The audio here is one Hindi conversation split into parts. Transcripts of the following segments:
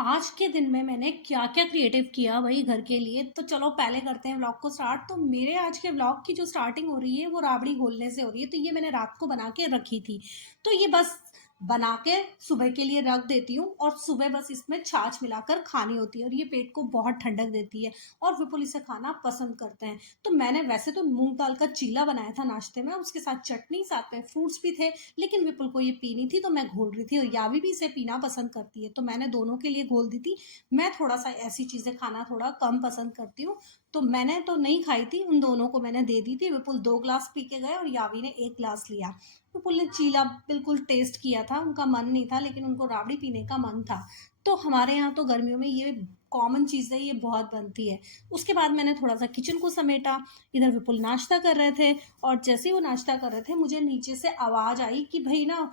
आज के दिन में मैंने क्या-क्या क्रिएटिव किया वही घर के लिए, तो चलो पहले करते हैं व्लॉग को स्टार्ट। तो मेरे आज के व्लॉग की जो स्टार्टिंग हो रही है वो राबड़ी घोलने से हो रही है। तो ये मैंने रात को बना के रखी थी। तो ये बस बना के सुबह के लिए रख देती हूँ और सुबह बस इसमें छाछ मिलाकर खानी होती है और ये पेट को बहुत ठंडक देती है और विपुल इसे खाना पसंद करते हैं। तो मैंने वैसे तो मूँग दाल का चीला बनाया था नाश्ते में, उसके साथ चटनी, साथ में फ्रूट्स भी थे, लेकिन विपुल को ये पीनी थी तो मैं घोल रही थी और यावी भी इसे पीना पसंद करती है, तो मैंने दोनों के लिए घोल दी थी। मैं थोड़ा-सा ऐसी चीज़ें खाना थोड़ा कम पसंद करती हूँ, तो मैंने तो नहीं खाई थी, उन दोनों को मैंने दे दी थी। विपुल 2 ग्लास पी के गए और यावी ने 1 ग्लास लिया। विपुल ने चीला बिल्कुल टेस्ट किया था, उनका मन नहीं था लेकिन उनको राबड़ी पीने का मन था। तो हमारे यहाँ तो गर्मियों में ये कॉमन चीज़ है, ये बहुत बनती है। उसके बाद मैंने थोड़ा-सा किचन को समेटा, इधर विपुल नाश्ता कर रहे थे और जैसे ही वो नाश्ता कर रहे थे, मुझे नीचे से आवाज़ आई कि भई ना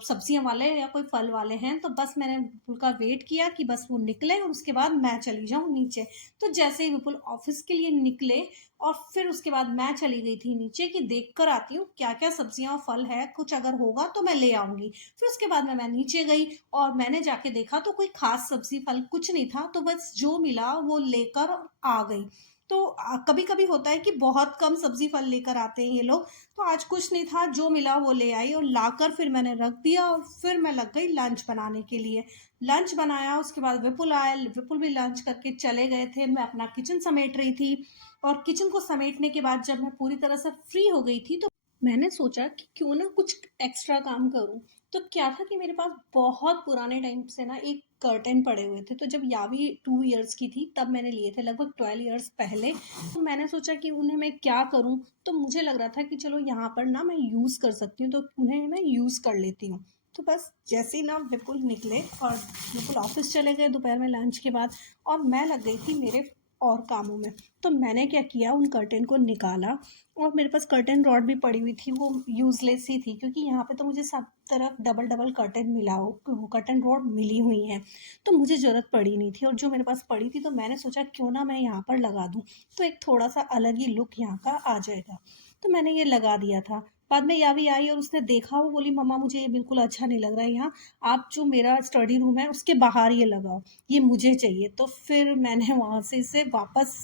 सब्जियाँ वाले या कोई फल वाले हैं, तो बस मैंने विपुल का वेट किया कि बस वो निकले और उसके बाद मैं चली जाऊँ नीचे। तो जैसे ही विपुल ऑफ़िस के लिए निकले और फिर उसके बाद मैं चली गई थी नीचे कि देख कर आती हूँ क्या-क्या सब्जियाँ और फल है, कुछ अगर होगा तो मैं ले आऊँगी। फिर उसके बाद में मैं नीचे गई और मैंने जाके देखा तो कोई ख़ास सब्ज़ी फल कुछ नहीं था, तो बस जो मिला वो लेकर आ गई। तो कभी-कभी होता है कि बहुत कम सब्ज़ी फल लेकर आते हैं ये लोग, तो आज कुछ नहीं था, जो मिला वो ले आई और लाकर फिर मैंने रख दिया और फिर मैं लग गई लंच बनाने के लिए। लंच बनाया, उसके बाद विपुल आए, विपुल भी लंच करके चले गए थे, मैं अपना किचन समेट रही थी और किचन को समेटने के बाद जब मैं पूरी तरह से फ्री हो गई थी, तो मैंने सोचा कि क्यों ना कुछ एक्स्ट्रा काम करूँ। तो क्या था कि मेरे पास बहुत पुराने टाइम से ना एक कर्टेन पड़े हुए थे, तो जब यावी 2 इयर्स की थी तब मैंने लिए थे, लगभग 12 इयर्स पहले। तो मैंने सोचा कि उन्हें मैं क्या करूँ? तो मुझे लग रहा था कि चलो यहाँ पर ना मैं यूज़ कर सकती हूँ, तो उन्हें मैं यूज़ कर लेती हूँ। तो बस जैसे ही ना विपुल निकले और विपुल ऑफ़िस चले गए दोपहर में लंच के बाद और मैं लग गई थी मेरे और कामों में। तो मैंने क्या किया, उन कर्टेन को निकाला और मेरे पास कर्टेन रॉड भी पड़ी हुई थी, वो यूज़लेस ही थी क्योंकि यहाँ पे तो मुझे सब तरफ डबल-डबल कर्टेन मिला हो, कर्टेन रॉड मिली हुई हैं, तो मुझे ज़रूरत पड़ी नहीं थी और जो मेरे पास पड़ी थी तो मैंने सोचा क्यों ना मैं यहाँ पर लगा दूँ, तो एक थोड़ा-सा अलग ही लुक यहाँ का आ जाएगा। तो मैंने ये लगा दिया था। बाद में यावी आई और उसने देखा, वो बोली, "मम्मा मुझे ये बिल्कुल अच्छा नहीं लग रहा है यहाँ, आप जो मेरा स्टडी रूम है उसके बाहर ये लगाओ, ये मुझे चाहिए।" तो फिर मैंने वहाँ से इसे वापस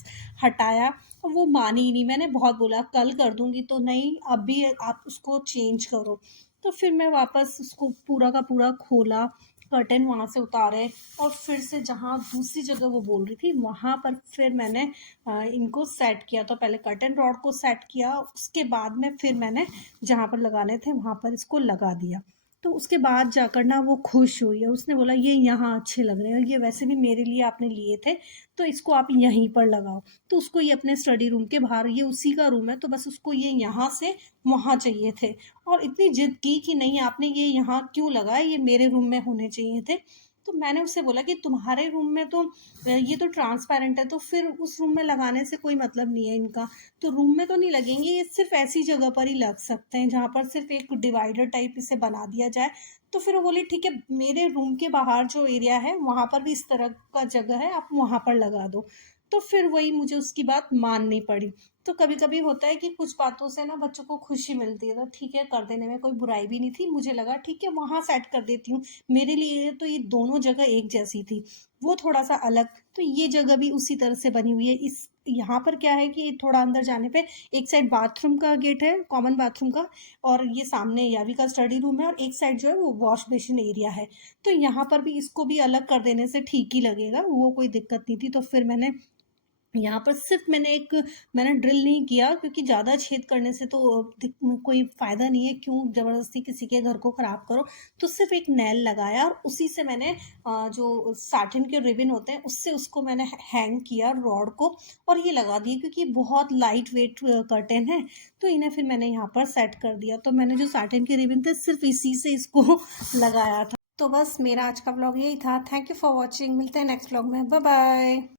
हटाया और वो मानी ही नहीं। मैंने बहुत बोला कल कर दूँगी, तो नहीं अभी आप उसको चेंज करो। तो फिर मैं वापस उसको पूरा का पूरा खोला, कर्टेन वहाँ से उतारे और फिर से जहाँ दूसरी जगह वो बोल रही थी वहाँ पर फिर मैंने इनको सेट किया। तो पहले कर्टेन रॉड को सेट किया, उसके बाद में फिर मैंने जहाँ पर लगाने थे वहाँ पर इसको लगा दिया। तो उसके बाद जाकर ना वो खुश हुई और उसने बोला ये यहाँ अच्छे लग रहे हैं और ये वैसे भी मेरे लिए आपने लिए थे, तो इसको आप यहीं पर लगाओ। तो उसको ये अपने स्टडी रूम के बाहर, ये उसी का रूम है, तो बस उसको ये यहाँ से वहाँ चाहिए थे और इतनी जिद की कि नहीं आपने ये यहाँ क्यों लगाए, ये मेरे रूम में होने चाहिए थे। तो मैंने उससे बोला कि तुम्हारे रूम में तो ये तो ट्रांसपेरेंट है, तो फिर उस रूम में लगाने से कोई मतलब नहीं है इनका, तो रूम में तो नहीं लगेंगे, ये सिर्फ ऐसी जगह पर ही लग सकते हैं जहाँ पर सिर्फ एक डिवाइडर टाइप इसे बना दिया जाए। तो फिर वो बोली ठीक है, मेरे रूम के बाहर जो एरिया है वहाँ पर भी इस तरह का जगह है, आप वहाँ पर लगा दो। तो फिर वही मुझे उसकी बात माननी पड़ी। तो कभी-कभी होता है कि कुछ बातों से ना बच्चों को खुशी मिलती है, तो ठीक है, कर देने में कोई बुराई भी नहीं थी। मुझे लगा ठीक है वहाँ सेट कर देती हूँ। मेरे लिए तो ये दोनों जगह एक जैसी थी, वो थोड़ा-सा अलग, तो ये जगह भी उसी तरह से बनी हुई है। इस यहाँ पर क्या है कि थोड़ा अंदर जाने पे एक साइड बाथरूम का गेट है, कॉमन बाथरूम का, और ये सामने यावी का स्टडी रूम है और एक साइड जो है वो वॉश बेसिन एरिया है। तो यहाँ पर भी इसको भी अलग कर देने से ठीक ही लगेगा, वो कोई दिक्कत नहीं थी। तो फिर मैंने यहाँ पर सिर्फ मैंने ड्रिल नहीं किया क्योंकि ज़्यादा छेद करने से तो कोई फ़ायदा नहीं है, क्यों ज़बरदस्ती किसी के घर को ख़राब करो। तो सिर्फ एक नेल लगाया और उसी से मैंने जो साटिन के रिबन होते हैं उससे उसको मैंने हैंग किया रॉड को और ये लगा दिए क्योंकि ये बहुत लाइट वेट कर्टेन है, तो इन्हें फिर मैंने यहाँ पर सेट कर दिया। तो मैंने जो साटिन के रिबन थे सिर्फ इसी से इसको लगाया था। तो बस मेरा आज का ब्लॉग यही था। Thank you for watching. मिलते हैं नेक्स्ट ब्लॉग में। Bye bye.